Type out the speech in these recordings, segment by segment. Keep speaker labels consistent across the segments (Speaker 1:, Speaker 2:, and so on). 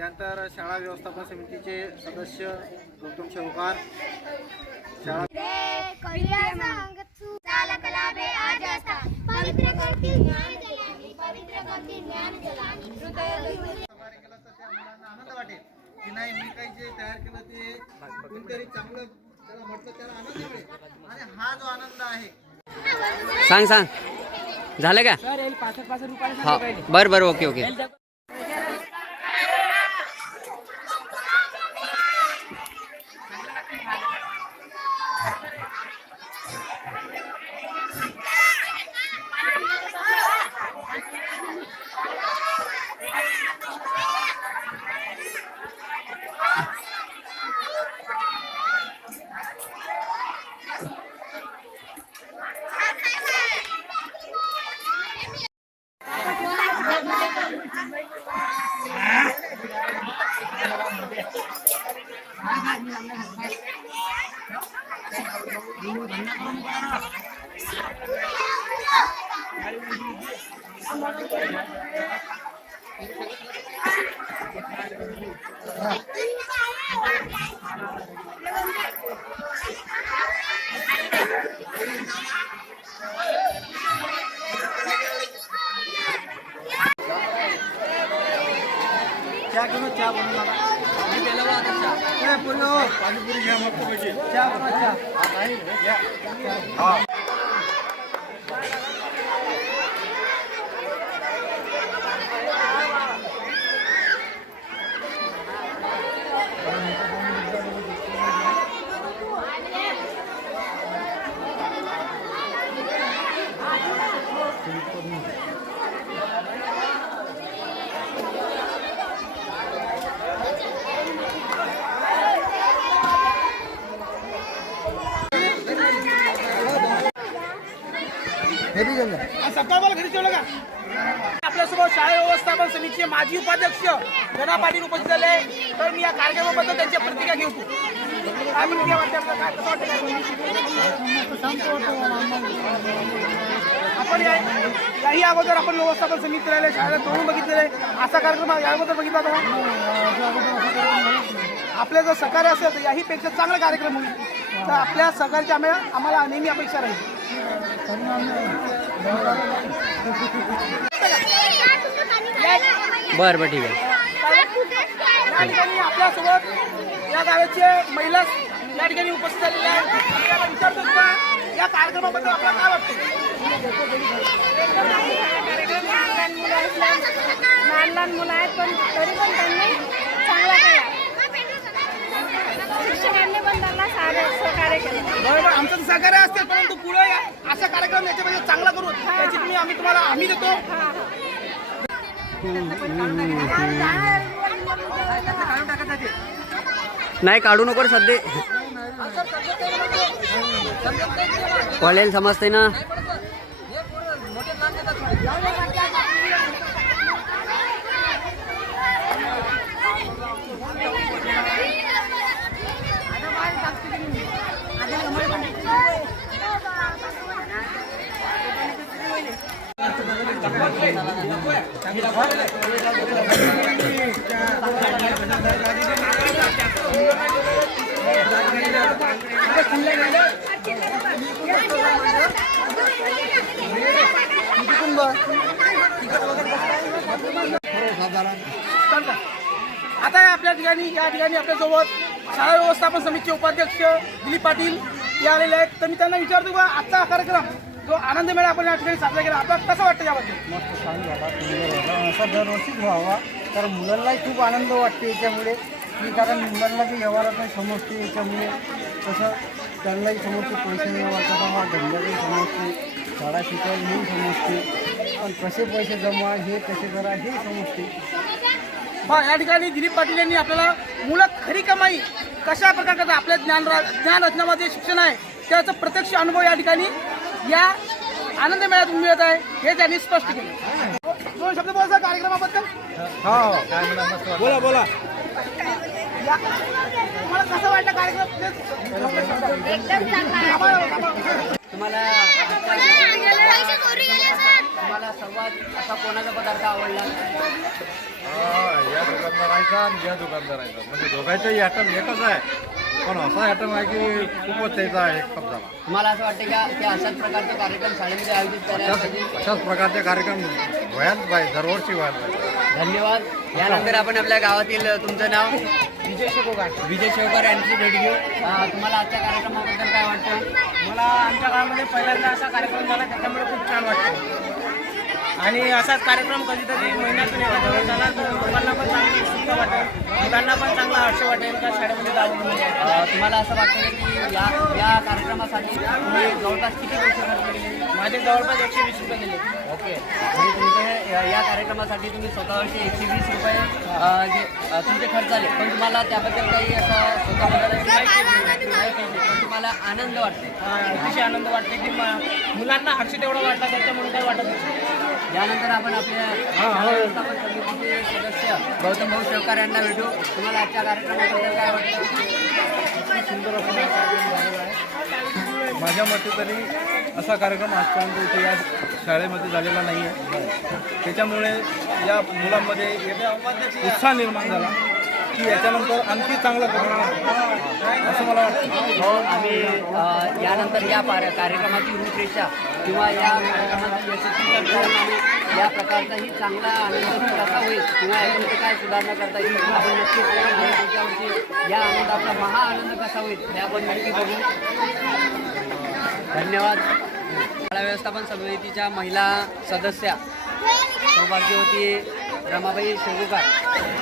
Speaker 1: त्यानंतर शाळा व्यवस्थापन समितीचे सदस्य गौतम शेवकार शाळा आनंद वाटेल. की नाही मी काही जे तयार केलं ते कोणतरी चांगलं त्याला म्हटलं त्याला आनंद मिळेल. आणि हा जो आनंद आहे
Speaker 2: सांग सांग. झालं का? हा. बरं बरं ओके ओके.
Speaker 1: चहा घेऊन चहा बनवून आला ए, पुरी हो. चहा बनवा चहा हे
Speaker 3: घरी ठेवलं का? आपल्यासोबत शाळा व्यवस्थापन समितीचे माजी उपाध्यक्ष गणा पाटील उपस्थित झाले. तर मी या कार्यक्रमाबद्दल त्यांच्या प्रतिक्रिया घेऊ वाटते आपल्याला? काय कसं वाटतं काय? आपण याही अगोदर आपण व्यवस्थापन समिती राहिले शाळेत तोडून बघितलेले असा कार्यक्रम या अगोदर बघितला होता आपल्या जर सहकार्य असेल तर याही पेक्षा चांगला कार्यक्रम होईल तर आपल्या सहकार्याची आम्हाला आम्हाला नेहमी अपेक्षा राहील
Speaker 2: बरं बरं ठीक आहे
Speaker 3: या ठिकाणी आपल्यासोबत या गावाचे महिला या ठिकाणी उपस्थित झालेले आहेत. विचारतो का या कार्यक्रमाबद्दल आपल्याला काय वाटतं?
Speaker 4: कार्यक्रम लहान लहान मुलं असल्या लहान लहान मुलं आहेत पण तरी पण त्यांनी चांगला केला. शिक्षकांनी पण त्यांना सारे सहकार्य केलं.
Speaker 3: बरोबर आमचं तर सहकार्य असते परंतु पुढे या- असा कार्यक्रम याच्यापेक्षा चांगला करू. याची मी आम्ही तुम्हाला हमी देतो.
Speaker 2: नाही काढू नको सध्या. कॉलेज समजते ना.
Speaker 3: आता आपल्या ठिकाणी या ठिकाणी आपल्यासोबत शाळा व्यवस्थापन समितीचे उपाध्यक्ष दिलीप पाटील हे आलेले आहेत. तर मी त्यांना विचारतो का आजचा कार्यक्रम जो आनंद मेळा आपण या ठिकाणी साजरा केला. आपल्याला कसं वाटतं याबद्दल?
Speaker 1: मस्त छान झाला सुंदर झाला असा दरवर्षीच व्हावा. कारण मुलांनाही खूप आनंद वाटते याच्यामुळे. की कारण मुलांना बी व्यवहारात समजते याच्यामुळे. कसं त्यांनाही समजते पैसे व्यवहार कसा हा धंद्याही समजते शाळा शिकायला हे समजते. पण कसे पैसे जमा हे कसे करा हे समजते.
Speaker 3: हा या ठिकाणी दिलीप पाटील यांनी आपल्याला मुलं खरी कमाई कशा प्रकारे करतात आपल्या ज्ञान रा- ज्ञान रचनामध्ये जे शिक्षण आहे त्याचा प्रत्यक्ष अनुभव या ठिकाणी या आनंद मेळ्यात मिळत आहे हे त्यांनी स्पष्ट केलं. दोन शब्द बोलायचा कार्यक्रमाबद्दल.
Speaker 1: बोला बोला.
Speaker 3: या- तुम्हाला कसं वाटलं कार्यक्रम.
Speaker 2: तुम्हाला
Speaker 4: पैसे चोरी गेले सर
Speaker 2: तुम्हाला सर्वात असा कोणाचा पदार्थ आवडला?
Speaker 5: हा, या दुकानदाराचा आणि या दुकानदाराचा म्हणजे दोघांचाही ॲटम एकच आहे. पण असा ॲटम आहे की खूपच त्याचा एक खप झाला.
Speaker 2: तुम्हाला असं वाटतं का की अशाच प्रकारचे कार्यक्रम शाळेमध्ये आयोजित करायला
Speaker 5: अशाच
Speaker 2: पाहिजे
Speaker 5: अशाच प्रकारचे कार्यक्रम व्हायला पाहिजे दरवर्षी व्हायला पाहिजे.
Speaker 2: धन्यवाद. यानंतर आपण आपल्या गावातील तुमचं नाव? विजय शेवकर विजय शेवकर यांची भेट घेऊ. अं, तुम्हाला आजच्या कार्यक्रमाबद्दल काय वाटतं?
Speaker 3: मला आमच्या गावामध्ये पहिल्यांदा असा कार्यक्रम झाला त्याच्यामुळे खूप छान वाटतं आणि असाच कार्यक्रम कधीतरी महिन्यातून एखाद्या झाला तर लोकांना पण चांगली उत्सुकता वाटेल. मुलांना पण चांगला हर्ष वाटेल का शाळेमध्ये
Speaker 2: अं, तुम्हाला असं वाटतं का या या कार्यक्रमासाठी तुम्ही जवळपास किती पैसे खर्च केले?
Speaker 3: माझे जवळपास एकशे वीस रुपये गेले.
Speaker 2: ओके. म्हणजे तुमचे या- या कार्यक्रमासाठी तुम्ही स्वतःवरचे एकशे वीस रुपये जे तुमचे खर्च आले. पण तुम्हाला त्याबद्दल काही असं स्वतः तुम्हाला आनंद वाटते
Speaker 3: अतिशय आनंद वाटते की मुलांना हर्ष तेवढा वाटला त्याच्यामुळे काही वाटत नाही.
Speaker 2: यानंतर आपण आपल्या व्यवस्थापन समितीचे सदस्य गौतम भाऊ शेवकार यांना भेटू. तुम्हाला आजच्या कार्यक्रमाबद्दल काय वाटतं?
Speaker 5: सुंदर असं कार्यक्रम झालेला आहे. माझ्या मते तरी असा कार्यक्रम आजपर्यंत इथे या शाळेमध्ये झालेला नाही आहे त्याच्यामुळे या मुलांमध्ये एक उत्साह निर्माण झाला. की याच्यानंतर आणखी चांगलं करणार असं मला वाटतं.
Speaker 2: हो आम्ही अ, यानंतर या पार- कार्यक्रमाची रूपरेषा किंवा या कार्यक्रमाची यशस्वी आम्ही या प्रकारचाही चांगला आनंद कसा होईल किंवा याच्यामध्ये काय सुधारणा करता येईल आपण नक्कीच करून घेऊ. त्याच्यावरती या आनंदाचा महा आनंद कसा होईल हे आपण नक्की बघू. धन्यवाद. शाळा व्यवस्थापन समितीच्या महिला सदस्या सौभाग्यवती रमाबाई शेगुकार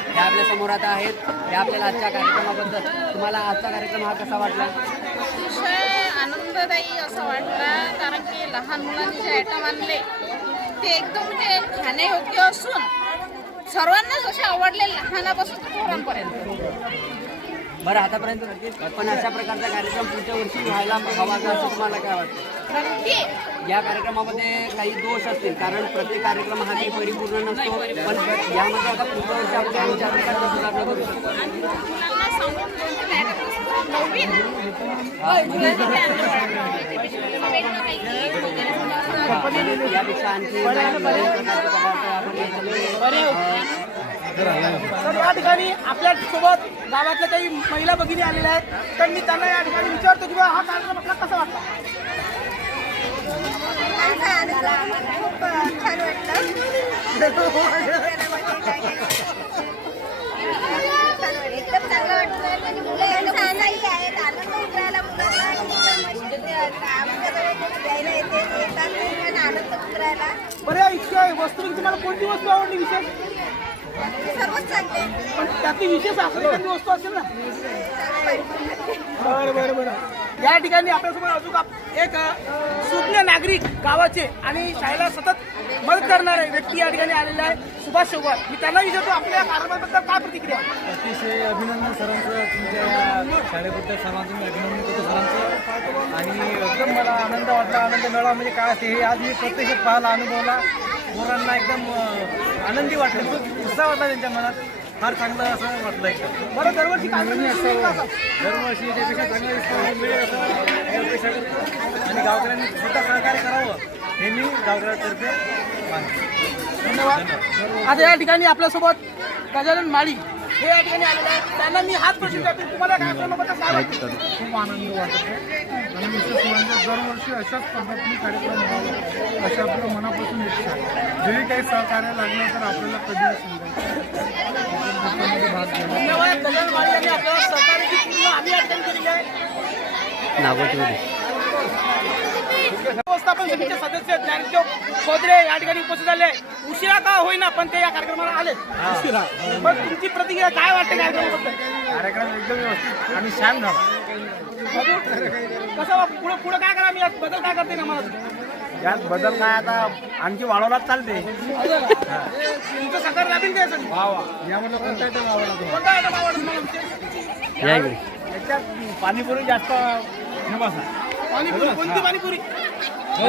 Speaker 2: ह्या आपल्यासमोर आता आहेत. त्या आपल्याला आजच्या कार्यक्रमाबद्दल तुम्हाला आजचा कार्यक्रम हा कसा वाटला?
Speaker 4: अतिशय आनंददायी असं वाटलं कारण की लहान मुलांनी जे आयटम आणले ते एकदम म्हणजे खाण्यायोग्य असून सर्वांनाच असे आवडले लहानापासून पोरांपर्यंत.
Speaker 2: बरं आतापर्यंत पण अशा प्रकारचा कार्यक्रम पुढच्या वर्षी व्हायला हवा का असं तुम्हाला काय वाटतं? या कार्यक्रमामध्ये काही दोष असतील कारण प्रत्येक कार्यक्रम हा काही परिपूर्ण नसतो. पण यामध्ये आता पुढच्या वर्षी आपण कोणत्या प्रकारचा सुधारणा करू शकतो यापेक्षा आणखी
Speaker 3: तर या ठिकाणी आपल्यासोबत गावातल्या काही महिला भगिनी आलेल्या आहेत. तर मी त्यांना या ठिकाणी विचारतो की हा कार्यक्रम आपला कसा वाटला?
Speaker 4: खूप छान
Speaker 6: एकदम चांगलं मुलं आहेत आनंद उतरायला मुलांना येते येतात आनंद उतरायला
Speaker 3: बरं या इतक्या वस्तू तुम्हाला कोणती वस्तू आवडली विशेष?
Speaker 6: सर्वच
Speaker 3: पण त्यातली विशेष असं वस्तू असेल ना बरं बरं बरं. या ठिकाणी आपल्यासोबत अजून आप- एक सुज्ञ नागरिक गावाचे आणि शाळेला सतत मदत करणारे व्यक्ती या ठिकाणी आलेले आहे सुभाष शेवकर मी त्यांना विचारतो आपल्या कारभाराबद्दल काय प्रतिक्रिया
Speaker 5: अतिशय अभिनंदन सरांचं तुमच्या या शाळेबद्दल सर्वांचं मी अभिनंदन करतो सरांचं. आणि एकदम मला आनंद वाटला आनंद मिळाला. म्हणजे काय असते हे आज मी प्रत्यक्ष पाहायला अनुभवला. पोरांना एकदम अं, आनंदी वाटलं. खूप उत्साह वाटला त्यांच्या मनात? फार चांगलं असं वाटलं एकदम
Speaker 3: बरं दरवर्षी कार्यक्रम यशस्वी होईल का असा?
Speaker 5: दरवर्षी याच्यापेक्षा चांगलं रिस्पॉन्स मिळेल असं मी अपेक्षा करतो आणि गावकऱ्यांनी सुद्धा सहकार्य करावं. हे मी गावकऱ्यांतर्फे मानतो
Speaker 3: धन्यवाद. आता या ठिकाणी आपल्यासोबत गजानन माळी हे या ठिकाणी आलेले आहेत. त्यांना मी हाच प्रश्न विचारतो तुम्हाला या कार्यक्रमाबद्दल काय वाटतं
Speaker 1: खूप आनंद वाटत आहे आणि म्हणजे दरवर्षी अशाच पद्धतीने कार्यक्रम व्हावा अशी आपल्या मनापासून इच्छा आहे जरी काही सहकार्य लागलं तर आपल्याला कधी समजायचं भाग घ्यावा
Speaker 3: धन्यवाद. गजानन माळी यांनी आपल्याला सहकार्याची पूर्ण आम्ही या ठिकाणी केलेली आहे. व्यवस्थापन समितीचे सदस्य ज्ञानदेव खोदरे या ठिकाणी उपस्थित झाले. उशिरा का होईना पण ते या कार्यक्रमाला आले. उशिरा. पण तुमची प्रतिक्रिया काय वाटते कार्यक्रमाबद्दल?
Speaker 1: कार्यक्रम एकदम व्यवस्थित आणि छान झाला.
Speaker 3: कसं पुढे पुढे काय करा मी? यात बदल काय करते ना मला?
Speaker 1: यात बदल काय आता आणखी वाढवलाच चालते.
Speaker 3: तुमचं राबील काय यासाठी?
Speaker 1: यामध्ये कोणता आयटम आवडला
Speaker 3: कोणता आवडला
Speaker 1: याच्यात पाणीपुरी जास्त फेमस आहे
Speaker 3: पाणीपुरी? कोणती पाणीपुरी?
Speaker 1: हा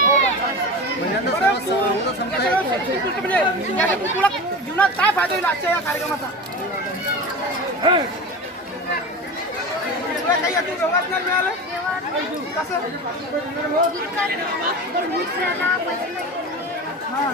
Speaker 3: तुला जीवनात काय फायदा होईल आजच्या या कार्यक्रमाचा? तुला काही यातून व्यवहार ज्ञान मिळालं? कसं? हा.